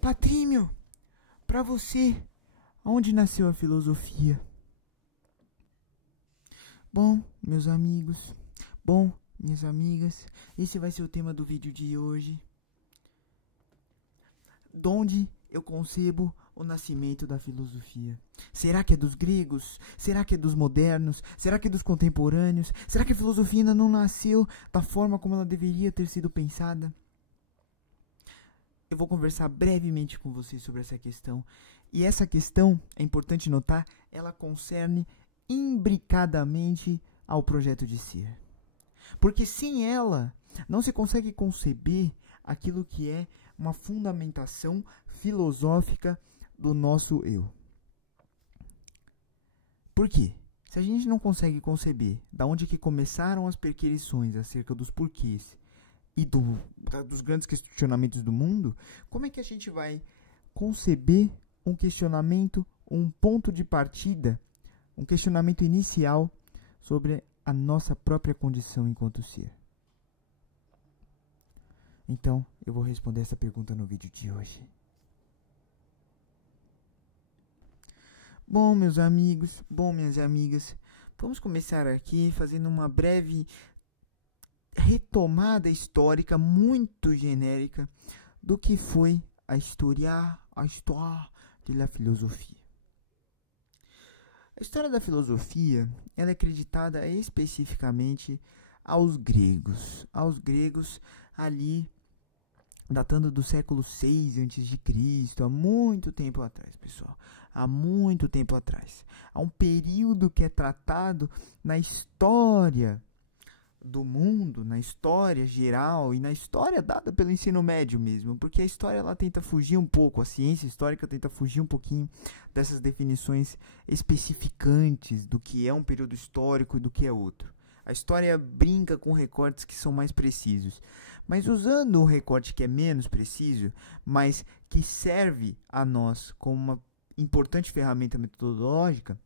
Patrímio, para você, onde nasceu a filosofia? Bom, meus amigos, minhas amigas, esse vai ser o tema do vídeo de hoje. Donde eu concebo o nascimento da filosofia? Será que é dos gregos? Será que é dos modernos? Será que é dos contemporâneos? Será que a filosofia ainda não nasceu da forma como ela deveria ter sido pensada? Eu vou conversar brevemente com vocês sobre essa questão. E essa questão, é importante notar, ela concerne imbricadamente ao projeto de ser. Porque sem ela, não se consegue conceber aquilo que é uma fundamentação filosófica do nosso eu. Por quê? Se a gente não consegue conceber da onde que começaram as perquisições acerca dos porquês e dos grandes questionamentos do mundo, como é que a gente vai conceber um questionamento, um ponto de partida, um questionamento inicial sobre a nossa própria condição enquanto ser? Então, eu vou responder essa pergunta no vídeo de hoje. Bom, meus amigos, minhas amigas, vamos começar aqui fazendo uma breve retomada histórica muito genérica do que foi a história da filosofia. A história da filosofia, ela é acreditada especificamente aos gregos ali datando do século 6 a.C., há muito tempo atrás, pessoal. Há muito tempo atrás. Há um período que é tratado na história do mundo, na história geral e na história dada pelo ensino médio mesmo, porque a história ela tenta fugir um pouco, a ciência histórica tenta fugir um pouquinho dessas definições especificantes do que é um período histórico e do que é outro. A história brinca com recortes que são mais precisos, mas usando um recorte que é menos preciso, mas que serve a nós como uma importante ferramenta metodológica,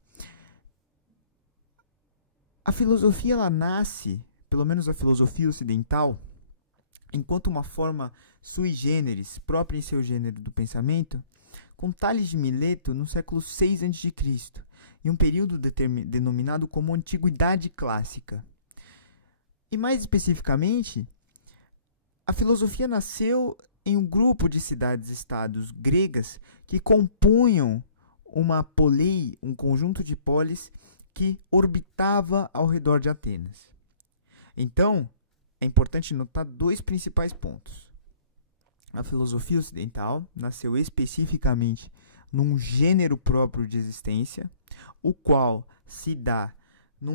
a filosofia ela nasce, pelo menos a filosofia ocidental, enquanto uma forma sui generis, própria em seu gênero do pensamento, com Tales de Mileto no século 6 a.C., em um período denominado como Antiguidade Clássica. E mais especificamente, a filosofia nasceu em um grupo de cidades-estados gregas que compunham uma polei, um conjunto de polis que orbitava ao redor de Atenas. Então, é importante notar dois principais pontos. A filosofia ocidental nasceu especificamente num gênero próprio de existência, o qual se dá num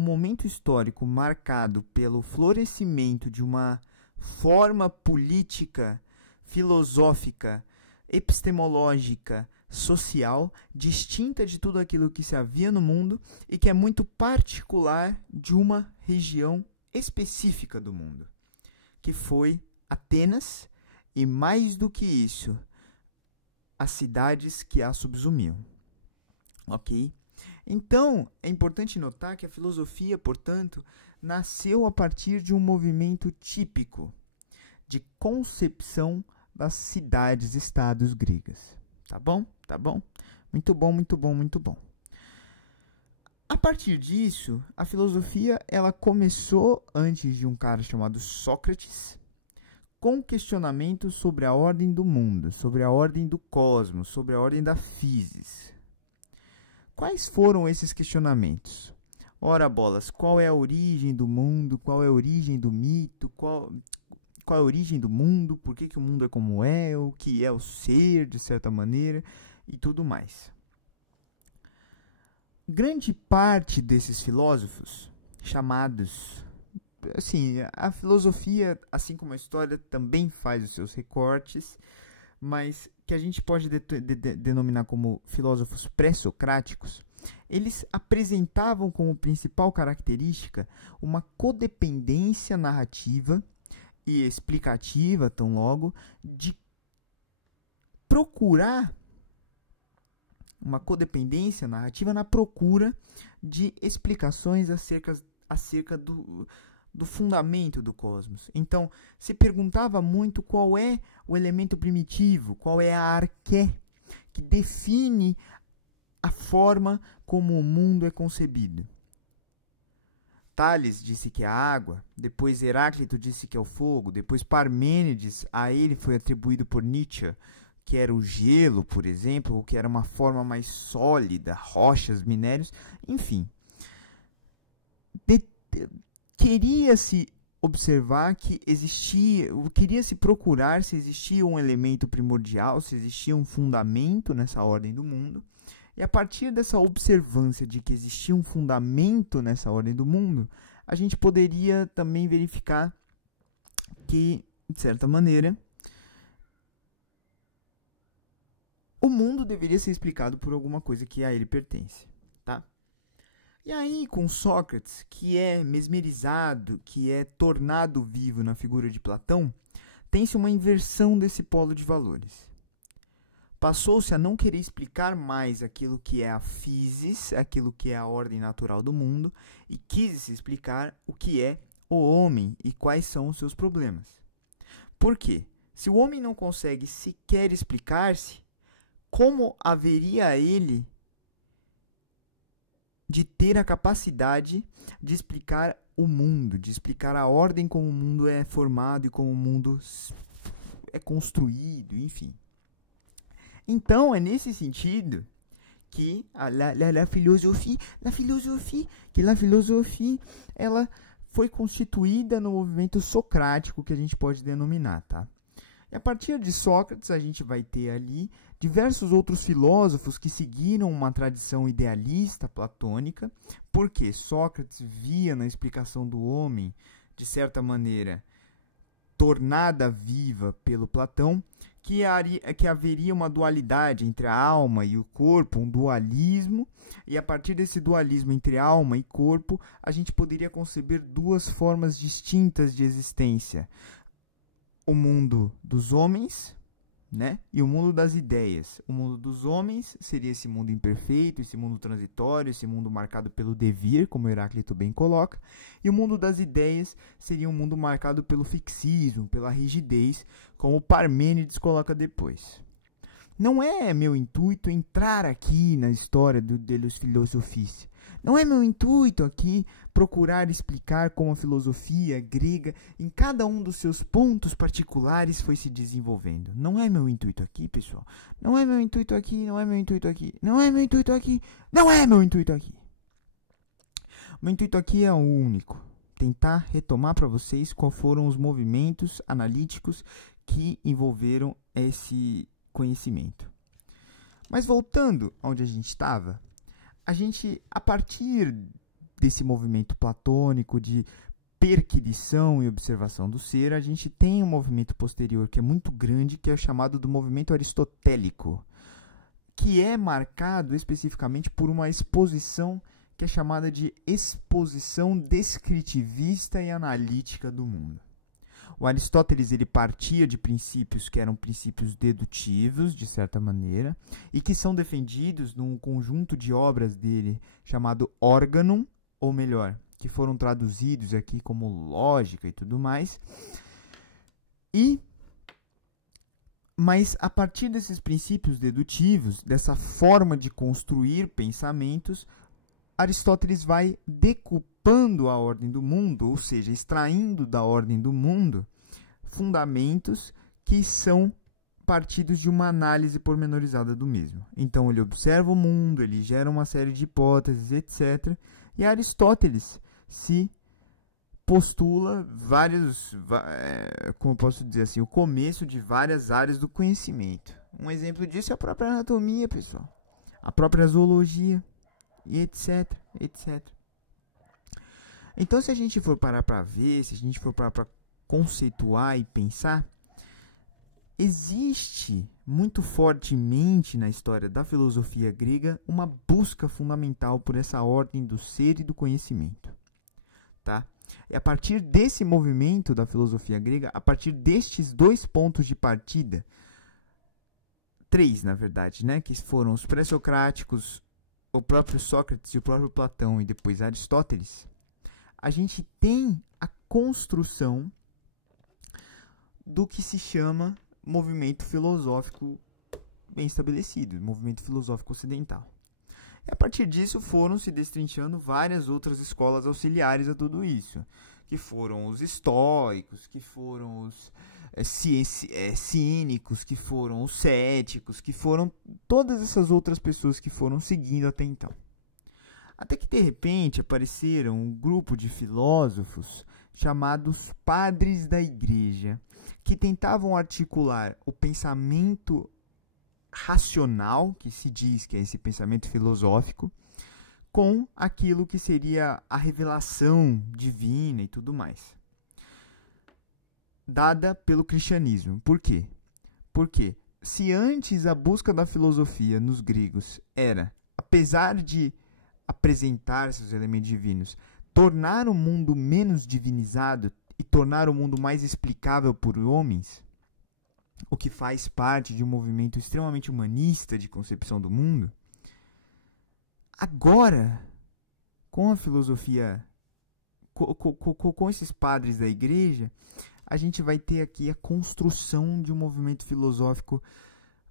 momento histórico marcado pelo florescimento de uma forma política, filosófica, epistemológica, social, distinta de tudo aquilo que se havia no mundo e que é muito particular de uma região específica do mundo, que foi Atenas e, mais do que isso, as cidades que a subsumiam. Ok? Então, é importante notar que a filosofia, portanto, nasceu a partir de um movimento típico de concepção das cidades-estados gregas. Tá bom? Tá bom? Muito bom, muito bom, muito bom. A partir disso, a filosofia ela começou antes de um cara chamado Sócrates, com questionamentos sobre a ordem do mundo, sobre a ordem do cosmos, sobre a ordem da physis. Quais foram esses questionamentos? Ora bolas, qual é a origem do mundo? Qual é a origem do mito? Qual é a origem do mundo? Por que o mundo é como é? O que é o ser, de certa maneira? E tudo mais. Grande parte desses filósofos, chamados... Assim, a filosofia, assim como a história, também faz os seus recortes, mas que a gente pode denominar como filósofos pré-socráticos, eles apresentavam como principal característica uma codependência narrativa e explicativa, tão logo, de procurar uma codependência narrativa na procura de explicações acerca do fundamento do cosmos. Então, se perguntava muito qual é o elemento primitivo, qual é a arqué que define a forma como o mundo é concebido. Tales disse que é a água, depois Heráclito disse que é o fogo, depois Parmênides, a ele foi atribuído por Nietzsche, que era o gelo, por exemplo, ou que era uma forma mais sólida, rochas, minérios, enfim. Queria-se observar que existia, queria-se procurar se existia um elemento primordial, se existia um fundamento nessa ordem do mundo. E a partir dessa observância de que existia um fundamento nessa ordem do mundo, a gente poderia também verificar que, de certa maneira, o mundo deveria ser explicado por alguma coisa que a ele pertence, tá? E aí, com Sócrates, que é mesmerizado, que é tornado vivo na figura de Platão, tem-se uma inversão desse polo de valores. Passou-se a não querer explicar mais aquilo que é a physis, aquilo que é a ordem natural do mundo, e quis-se explicar o que é o homem e quais são os seus problemas. Por quê? Se o homem não consegue sequer explicar-se, como haveria ele de ter a capacidade de explicar o mundo, de explicar a ordem como o mundo é formado e como o mundo é construído, enfim. Então, é nesse sentido que la philosophie, ela foi constituída no movimento socrático, que a gente pode denominar, tá? E a partir de Sócrates, a gente vai ter ali diversos outros filósofos que seguiram uma tradição idealista platônica, porque Sócrates via na explicação do homem, de certa maneira, tornada viva pelo Platão, que haveria uma dualidade entre a alma e o corpo, um dualismo, e a partir desse dualismo entre alma e corpo, a gente poderia conceber duas formas distintas de existência. O mundo dos homens, né? E o mundo das ideias. O mundo dos homens seria esse mundo imperfeito, esse mundo transitório, esse mundo marcado pelo devir, como Heráclito bem coloca. E o mundo das ideias seria um mundo marcado pelo fixismo, pela rigidez, como Parmênides coloca depois. Não é meu intuito entrar aqui na história de los Philosophies. Não é meu intuito aqui procurar explicar como a filosofia grega, em cada um dos seus pontos particulares, foi se desenvolvendo. Não é meu intuito aqui, pessoal. Não é meu intuito aqui, não é meu intuito aqui. Não é meu intuito aqui, não é meu intuito aqui. O meu intuito aqui é o único. Tentar retomar para vocês quais foram os movimentos analíticos que envolveram esse conhecimento. Mas voltando onde a gente estava, a partir desse movimento platônico de perquisição e observação do ser, a gente tem um movimento posterior que é muito grande, que é chamado do movimento aristotélico, que é marcado especificamente por uma exposição que é chamada de exposição descritivista e analítica do mundo. O Aristóteles ele partia de princípios que eram princípios dedutivos, de certa maneira, e que são defendidos num conjunto de obras dele chamado Organum, ou melhor, que foram traduzidos aqui como lógica e tudo mais. Mas a partir desses princípios dedutivos, dessa forma de construir pensamentos, Aristóteles vai decupando a ordem do mundo, ou seja, extraindo da ordem do mundo fundamentos que são partidos de uma análise pormenorizada do mesmo. Então ele observa o mundo, ele gera uma série de hipóteses, etc. E Aristóteles se postula como eu posso dizer assim, o começo de várias áreas do conhecimento. Um exemplo disso é a própria anatomia, pessoal. A própria zoologia. E etc, etc. Então, se a gente for parar para ver, se a gente for parar para conceituar e pensar, existe muito fortemente na história da filosofia grega uma busca fundamental por essa ordem do ser e do conhecimento. Tá? E a partir desse movimento da filosofia grega, a partir destes dois pontos de partida, três na verdade, né, que foram os pré-socráticos, o próprio Sócrates e o próprio Platão e depois Aristóteles, a gente tem a construção do que se chama movimento filosófico bem estabelecido, movimento filosófico ocidental. E a partir disso foram se destrinchando várias outras escolas auxiliares a tudo isso, que foram os estoicos, que foram os cínicos, que foram os céticos, que foram todas essas outras pessoas que foram seguindo até então. Até que de repente apareceram um grupo de filósofos chamados padres da igreja, que tentavam articular o pensamento racional, que se diz que é esse pensamento filosófico, com aquilo que seria a revelação divina e tudo mais, dada pelo cristianismo. Por quê? Porque se antes a busca da filosofia nos gregos era, apesar de apresentar seus elementos divinos, tornar o mundo menos divinizado e tornar o mundo mais explicável por homens, o que faz parte de um movimento extremamente humanista de concepção do mundo, agora, com a filosofia, com esses padres da igreja, a gente vai ter aqui a construção de um movimento filosófico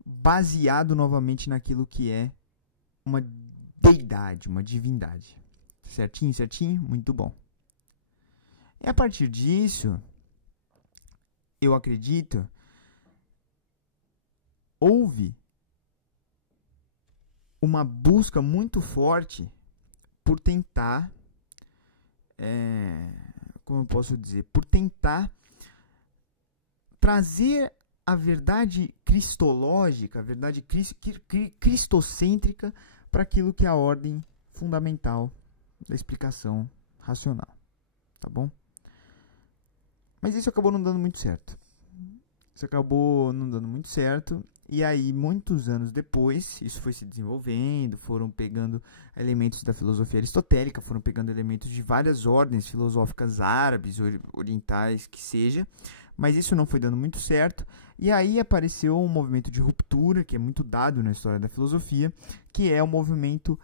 baseado novamente naquilo que é uma deidade, uma divindade. Certinho, certinho? Muito bom. E a partir disso, eu acredito, houve uma busca muito forte por tentar, como eu posso dizer, por tentar trazer a verdade cristológica, a verdade cristocêntrica para aquilo que é a ordem fundamental da explicação racional, tá bom? Mas isso acabou não dando muito certo. E aí, muitos anos depois, isso foi se desenvolvendo, foram pegando elementos da filosofia aristotélica, foram pegando elementos de várias ordens filosóficas árabes, orientais, que seja, mas isso não foi dando muito certo. E aí apareceu um movimento de ruptura, que é muito dado na história da filosofia, que é o movimento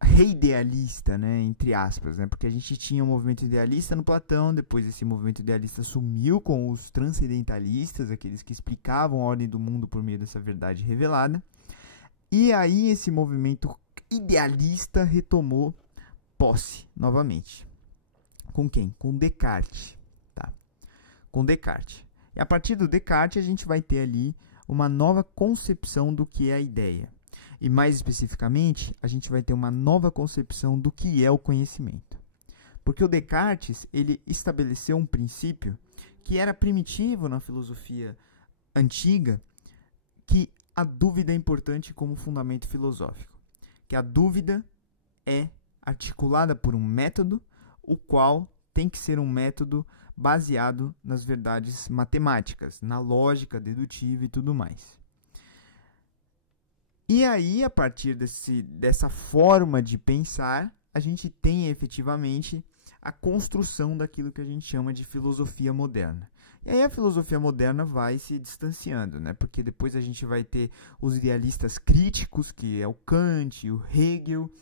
reidealista, né, entre aspas, né, porque a gente tinha um movimento idealista no Platão, depois esse movimento idealista sumiu com os transcendentalistas, aqueles que explicavam a ordem do mundo por meio dessa verdade revelada, e aí esse movimento idealista retomou posse novamente. Com quem? Com Descartes, tá? Com Descartes. E a partir do Descartes a gente vai ter ali uma nova concepção do que é a ideia. E mais especificamente, a gente vai ter uma nova concepção do que é o conhecimento. Porque o Descartes, ele estabeleceu um princípio que era primitivo na filosofia antiga, que a dúvida é importante como fundamento filosófico. Que a dúvida é articulada por um método, o qual tem que ser um método baseado nas verdades matemáticas, na lógica dedutiva e tudo mais. E aí, a partir dessa forma de pensar, a gente tem efetivamente a construção daquilo que a gente chama de filosofia moderna. E aí a filosofia moderna vai se distanciando, né? Porque depois a gente vai ter os idealistas críticos, que é o Kant, o Hegel,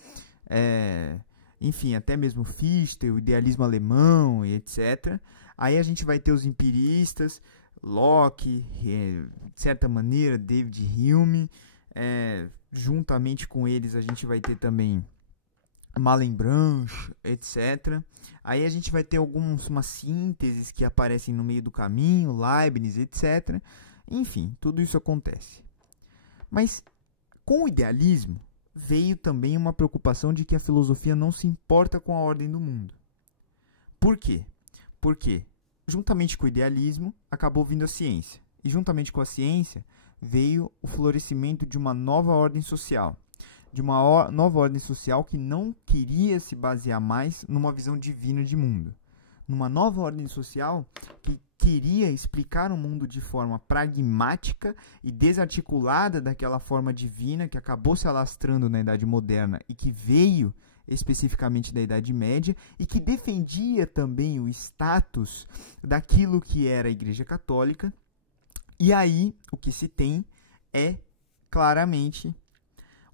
enfim, até mesmo Fichte, o idealismo alemão e etc. Aí a gente vai ter os empiristas, Locke, de certa maneira, David Hume. Juntamente com eles a gente vai ter também Malebranche, etc. Aí a gente vai ter umas sínteses que aparecem no meio do caminho, Leibniz, etc. Enfim, tudo isso acontece. Mas com o idealismo veio também uma preocupação de que a filosofia não se importa com a ordem do mundo. Por quê? Porque juntamente com o idealismo acabou vindo a ciência. E juntamente com a ciência veio o florescimento de uma nova ordem social. De uma nova ordem social que não queria se basear mais numa visão divina de mundo. Numa nova ordem social que queria explicar o mundo de forma pragmática e desarticulada daquela forma divina que acabou se alastrando na Idade Moderna e que veio especificamente da Idade Média e que defendia também o status daquilo que era a Igreja Católica. E aí, o que se tem é, claramente,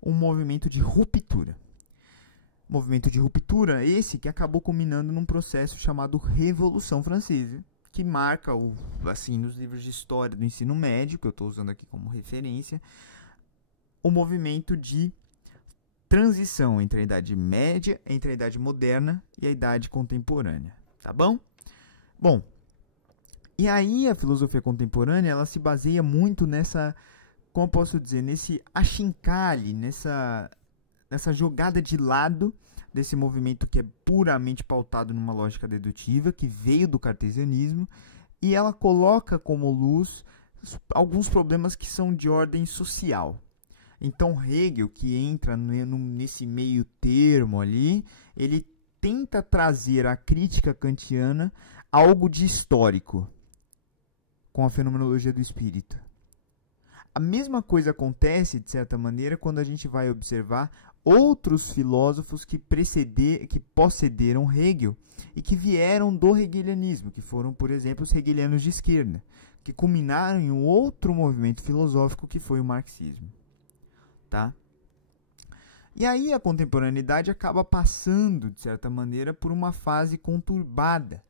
um movimento de ruptura. movimento de ruptura, esse que acabou culminando num processo chamado Revolução Francesa, que marca, assim, nos livros de história do ensino médio, que eu estou usando aqui como referência, o movimento de transição entre a Idade Média, entre a Idade Moderna e a Idade Contemporânea, tá bom? Bom, e aí a filosofia contemporânea, ela se baseia muito nessa, como eu posso dizer, nesse achincalhe, nessa jogada de lado desse movimento que é puramente pautado numa lógica dedutiva, que veio do cartesianismo, e ela coloca como luz alguns problemas que são de ordem social. Então Hegel, que entra nesse meio termo ali, ele tenta trazer à crítica kantiana algo de histórico com a fenomenologia do espírito. A mesma coisa acontece, de certa maneira, quando a gente vai observar outros filósofos que precederam Hegel e que vieram do hegelianismo, que foram, por exemplo, os hegelianos de esquerda, que culminaram em um outro movimento filosófico que foi o marxismo. Tá? E aí a contemporaneidade acaba passando, de certa maneira, por uma fase conturbada.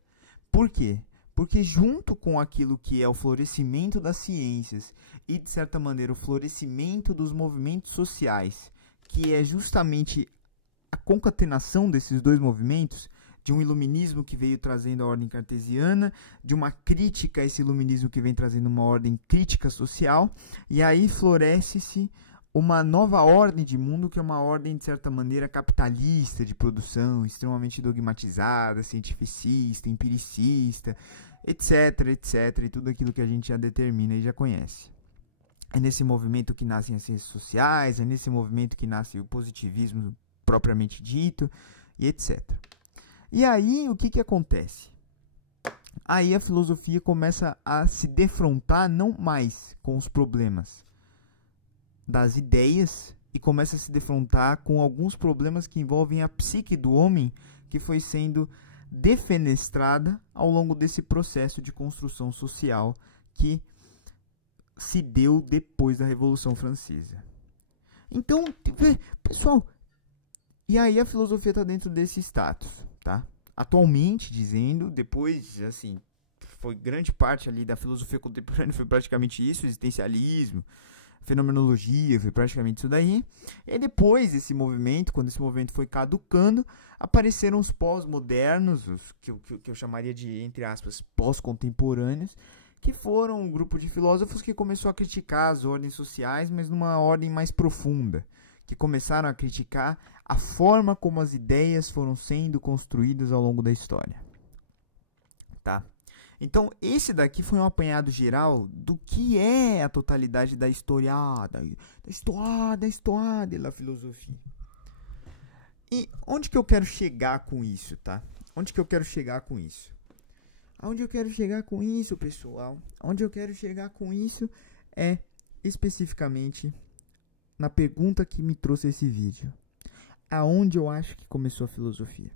Por quê? Porque junto com aquilo que é o florescimento das ciências e, de certa maneira, o florescimento dos movimentos sociais, que é justamente a concatenação desses dois movimentos, de um iluminismo que veio trazendo a ordem cartesiana, de uma crítica a esse iluminismo que vem trazendo uma ordem crítica social, e aí floresce-se uma nova ordem de mundo, que é uma ordem, de certa maneira, capitalista de produção, extremamente dogmatizada, cientificista, empiricista, etc, etc, e tudo aquilo que a gente já determina e já conhece. É nesse movimento que nascem as ciências sociais, é nesse movimento que nasce o positivismo propriamente dito, e etc. E aí, o que acontece? Aí a filosofia começa a se defrontar não mais com os problemas das ideias e começa a se defrontar com alguns problemas que envolvem a psique do homem, que foi sendo defenestrada ao longo desse processo de construção social que se deu depois da Revolução Francesa. Então, pessoal, e aí a filosofia está dentro desse status, tá? Atualmente, dizendo, depois, assim, foi grande parte ali da filosofia contemporânea, foi praticamente isso, existencialismo, fenomenologia, foi praticamente isso daí. E depois desse movimento, quando esse movimento foi caducando, apareceram os pós-modernos, os que eu chamaria de, entre aspas, pós-contemporâneos, que foram um grupo de filósofos que começou a criticar as ordens sociais, mas numa ordem mais profunda, que começaram a criticar a forma como as ideias foram sendo construídas ao longo da história. Tá? Então, esse daqui foi um apanhado geral do que é a totalidade da história da filosofia. E onde que eu quero chegar com isso, tá? Onde que eu quero chegar com isso? Aonde eu quero chegar com isso, pessoal? Onde eu quero chegar com isso é especificamente na pergunta que me trouxe esse vídeo. Aonde eu acho que começou a filosofia?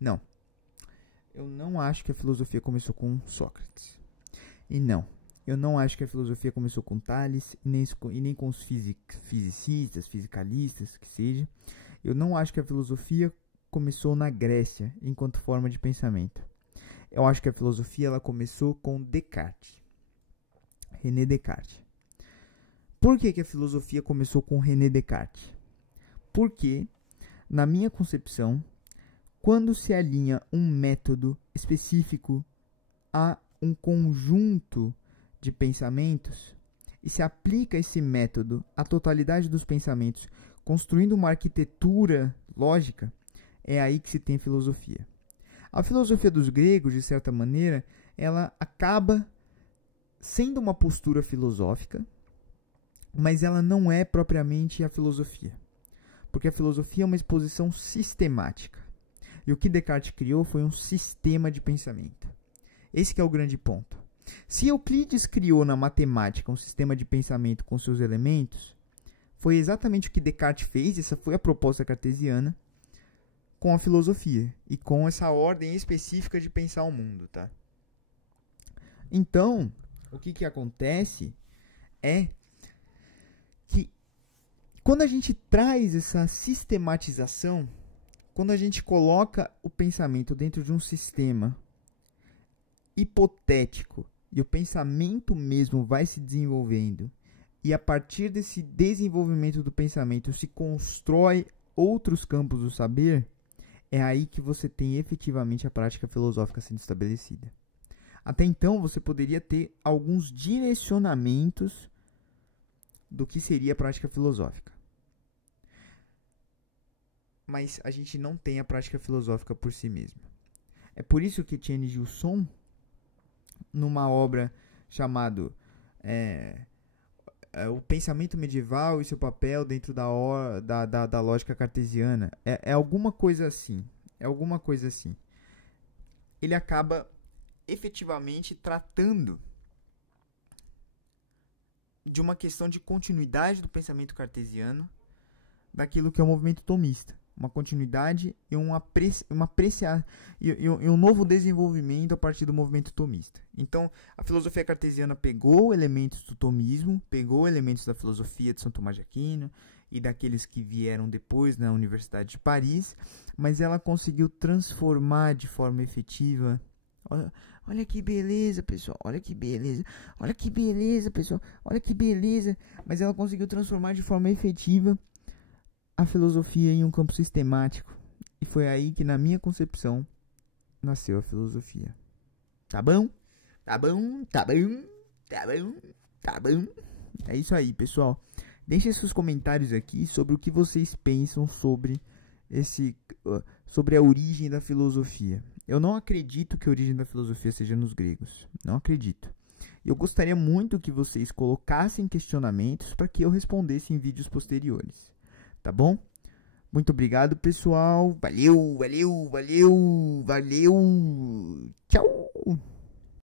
Não. Eu não acho que a filosofia começou com Sócrates. E não. Eu não acho que a filosofia começou com Tales e nem com os fisicistas, fisicalistas, que seja. Eu não acho que a filosofia começou na Grécia enquanto forma de pensamento. Eu acho que a filosofia ela começou com Descartes. René Descartes. Por que a filosofia começou com René Descartes? Porque, na minha concepção, quando se alinha um método específico a um conjunto de pensamentos e se aplica esse método à totalidade dos pensamentos, construindo uma arquitetura lógica, é aí que se tem filosofia. A filosofia dos gregos, de certa maneira, ela acaba sendo uma postura filosófica, mas ela não é propriamente a filosofia. Porque a filosofia é uma exposição sistemática. E o que Descartes criou foi um sistema de pensamento. Esse que é o grande ponto. Se Euclides criou na matemática um sistema de pensamento com seus elementos, foi exatamente o que Descartes fez, essa foi a proposta cartesiana, com a filosofia e com essa ordem específica de pensar o mundo, tá? Então, o que acontece é que quando a gente traz essa sistematização quando a gente coloca o pensamento dentro de um sistema hipotético e o pensamento mesmo vai se desenvolvendo, e a partir desse desenvolvimento do pensamento se constrói outros campos do saber, é aí que você tem efetivamente a prática filosófica sendo estabelecida. Até então, você poderia ter alguns direcionamentos do que seria a prática filosófica. Mas a gente não tem a prática filosófica por si mesma. É por isso que Etienne Gilson, numa obra chamada O Pensamento Medieval e seu papel dentro da lógica cartesiana, é alguma coisa assim. Ele acaba efetivamente tratando de uma questão de continuidade do pensamento cartesiano daquilo que é o movimento tomista. Uma continuidade e um novo desenvolvimento a partir do movimento tomista. Então, a filosofia cartesiana pegou elementos do tomismo, pegou elementos da filosofia de São Tomás de Aquino e daqueles que vieram depois na Universidade de Paris, mas ela conseguiu transformar de forma efetiva. Olha que beleza, pessoal. Olha que beleza, pessoal. Olha que beleza. Mas ela conseguiu transformar de forma efetiva a filosofia em um campo sistemático. E foi aí que, na minha concepção, nasceu a filosofia. Tá bom? É isso aí, pessoal. Deixem seus comentários aqui sobre o que vocês pensam sobre a origem da filosofia. Eu não acredito que a origem da filosofia seja nos gregos. Não acredito. Eu gostaria muito que vocês colocassem questionamentos para que eu respondesse em vídeos posteriores. Tá bom? Muito obrigado, pessoal. Valeu. Tchau.